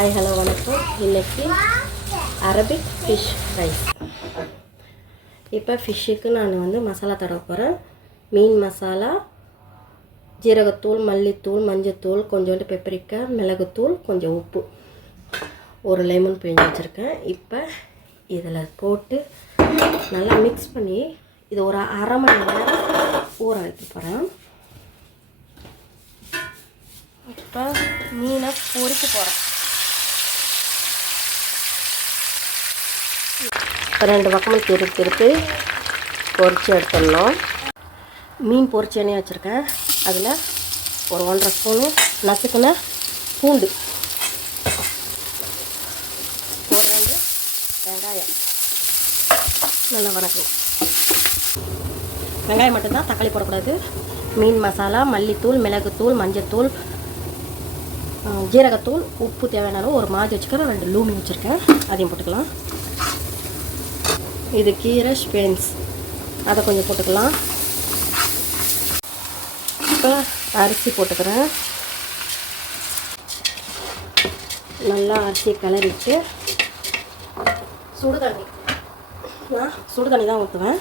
Hi hello வணக்கம். இன்றைக்கி Arabic fish rice. இப்போ ஃபிஷ்ஷுக்கு நான் மசாலா தடவ போகிறேன். மீன் மசாலா, ஜீரகத்தூள், மல்லித்தூள், மஞ்சத்தூள், கொஞ்சோண்டு பெப்பரிக்காய், மிளகுத்தூள், கொஞ்சம் உப்பு, ஒரு லெமன் பிழிஞ்சு வச்சுருக்கேன். இப்போ இதில் போட்டு நல்லா மிக்ஸ் பண்ணி இது ஒரு அரை மணி நேரம் ஊற வைக்க போகிறேன். இப்போ மீனை பொரிக்க போகிறேன். ரெண்டு பக்கமும் திருப்பி பொரித்து எடுத்துடணும். மீன் பொரிச்சு எண்ணெய் வச்சுருக்கேன். அதில் ஒரு 1.5 ஸ்பூனு நசுக்குன பூண்டு, ஒரு 2 வெங்காயம் நல்லா வதக்கணும். வெங்காயம் மட்டும்தான், தக்காளி போடக்கூடாது. மீன் மசாலா, மல்லித்தூள், மிளகுத்தூள், மஞ்சத்தூள், ஜீரகத்தூள், உப்பு தேவையான ஒரு மாஜி வச்சுக்கிறேன். 2 லூமி வச்சுருக்கேன், அதையும் போட்டுக்கலாம். இது கீரை ஸ்பென்ஸ், அதை கொஞ்சம் போட்டுக்கலாம். இப்போ அரிசி போட்டுக்கிறேன். நல்லா அரிசியை கிளறிட்டு சுடுதண்ணி, நான் சுடுதண்ணி தான் ஊற்றுவேன்.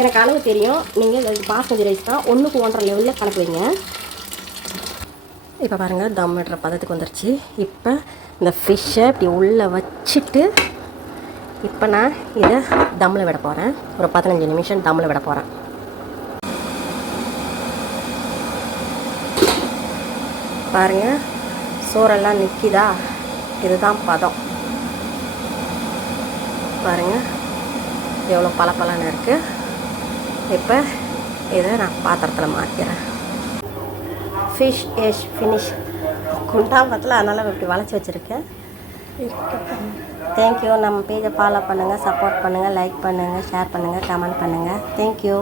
எனக்கு அளவு தெரியும். நீங்கள் பாஸ்மதி ரைஸ் தான், 1க்கு 1.5 லெவலில் கணக்கு வைங்க. இப்போ பாருங்கள், தம் விடுற பதத்துக்கு வந்துருச்சு. இப்போ இந்த ஃபிஷ்ஷை இப்படி உள்ளே வச்சுட்டு இப்போ நான் இதை தம்மில் விட போகிறேன். ஒரு 15 நிமிஷம் தம்மில் விட போகிறேன். பாருங்கள், சோறெல்லாம் நிற்கிதா? இதுதான் பதம். பாருங்கள் எவ்வளோ பளபளன்னு இருக்குது. இப்போ இதை நான் பாத்திரத்தில் மாற்றிக்கிறேன். Fish is finish. குண்டாம்பத்தில் அதனால் இப்படி வளைச்சி வச்சுருக்கேன். தேங்க்யூ. நம்ம பேஜை ஃபாலோ பண்ணுங்கள், சப்போர்ட் பண்ணுங்கள், லைக் பண்ணுங்கள், ஷேர் பண்ணுங்கள், கமெண்ட் பண்ணுங்கள். தேங்க்யூ.